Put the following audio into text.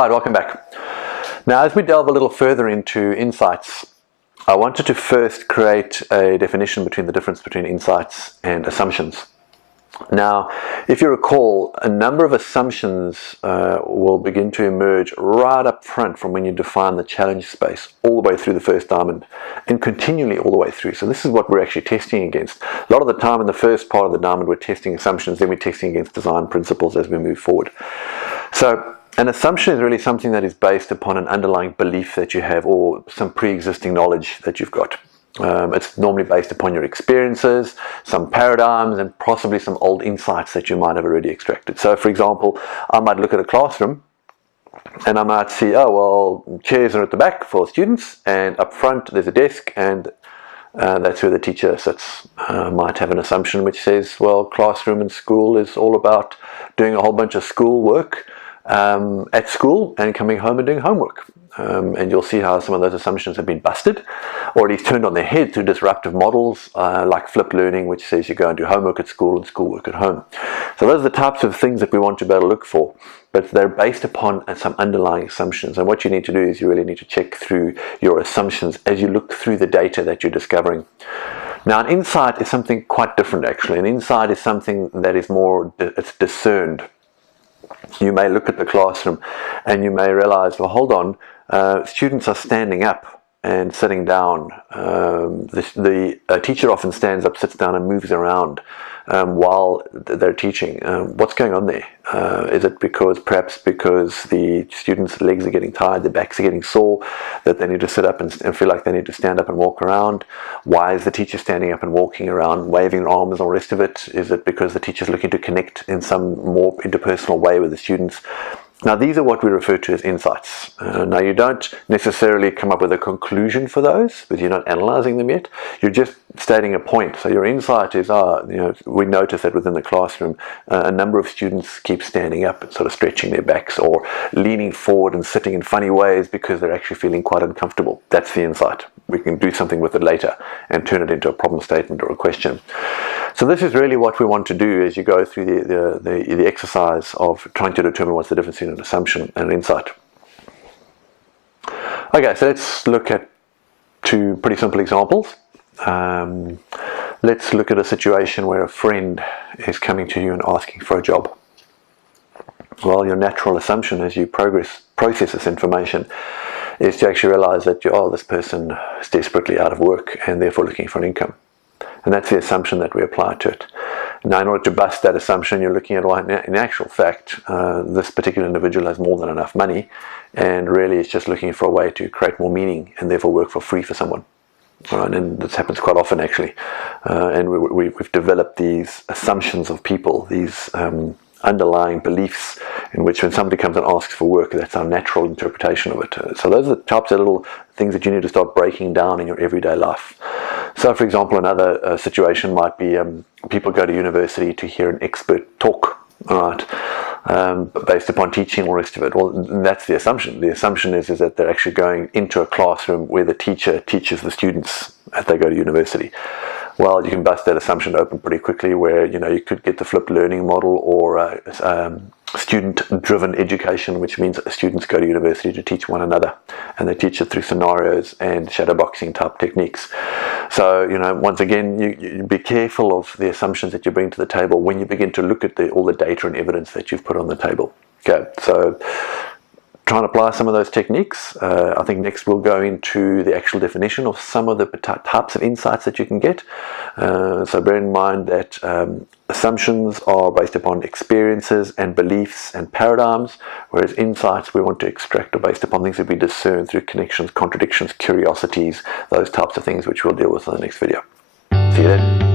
Right, welcome back. Now, as we delve a little further into insights, I wanted to first create a definition between the difference between insights and assumptions. Now, if you recall, a number of assumptions will begin to emerge right up front from when you define the challenge space all the way through the first diamond and continually all the way through. So this is what we're actually testing against. A lot of the time in the first part of the diamond we're testing assumptions, then we're testing against design principles as we move forward. So an assumption is really something that is based upon an underlying belief that you have or some pre-existing knowledge that you've got. It's normally based upon your experiences, some paradigms, and possibly some old insights that you might have already extracted. So, for example, I might look at a classroom and I might see, oh, well, chairs are at the back for students, and up front there's a desk, and that's where the teacher sits. Might have an assumption which says, well, classroom and school is all about doing a whole bunch of school work at school and coming home and doing homework. And you'll see how some of those assumptions have been busted or at least turned on their head through disruptive models like flipped learning, which says you go and do homework at school and schoolwork at home. So those are the types of things that we want to be able to look for, but they're based upon some underlying assumptions. And what you need to do is you really need to check through your assumptions as you look through the data that you're discovering. Now, an insight is something quite different, actually. An insight is something that is more, it's discerned. You may look at the classroom and you may realize, well, hold on, students are standing up and sitting down. The teacher often stands up, sits down and moves around while they're teaching. What's going on there? Is it perhaps because the students' legs are getting tired, their backs are getting sore, that they need to sit up and feel like they need to stand up and walk around? Why is the teacher standing up and walking around, waving arms and all the rest of it? Is it because the teacher's looking to connect in some more interpersonal way with the students? Now, these are what we refer to as insights. Now, you don't necessarily come up with a conclusion for those, because you're not analyzing them yet. You're just stating a point. So your insight is, we notice that within the classroom, a number of students keep standing up and sort of stretching their backs or leaning forward and sitting in funny ways because they're actually feeling quite uncomfortable. That's the insight. We can do something with it later and turn it into a problem statement or a question. So this is really what we want to do as you go through the exercise of trying to determine what's the difference between an assumption and an insight. Okay, so let's look at two pretty simple examples. Let's look at a situation where a friend is coming to you and asking for a job. Well, your natural assumption as you process this information is to actually realize that, this person is desperately out of work and therefore looking for an income. And that's the assumption that we apply to it. Now, in order to bust that assumption, you're looking at, well, in actual fact, this particular individual has more than enough money, and really is just looking for a way to create more meaning and therefore work for free for someone. Right? And this happens quite often, actually. And we've developed these assumptions of people, these underlying beliefs in which when somebody comes and asks for work, that's our natural interpretation of it. So those are the types of little things that you need to start breaking down in your everyday life. So, for example, another situation might be people go to university to hear an expert talk, all right, based upon teaching or rest of it. Well, that's the assumption. The assumption is that they're actually going into a classroom where the teacher teaches the students as they go to university. Well, you can bust that assumption open pretty quickly where, you could get the flipped learning model or student-driven education, which means that the students go to university to teach one another, and they teach it through scenarios and shadowboxing type techniques. So, once again, you be careful of the assumptions that you bring to the table when you begin to look at all the data and evidence that you've put on the table. Okay, so try and apply some of those techniques. I think next we'll go into the actual definition of some of the types of insights that you can get. So bear in mind that assumptions are based upon experiences and beliefs and paradigms, whereas insights we want to extract are based upon things that we discern through connections, contradictions, curiosities, those types of things which we'll deal with in the next video. See you then.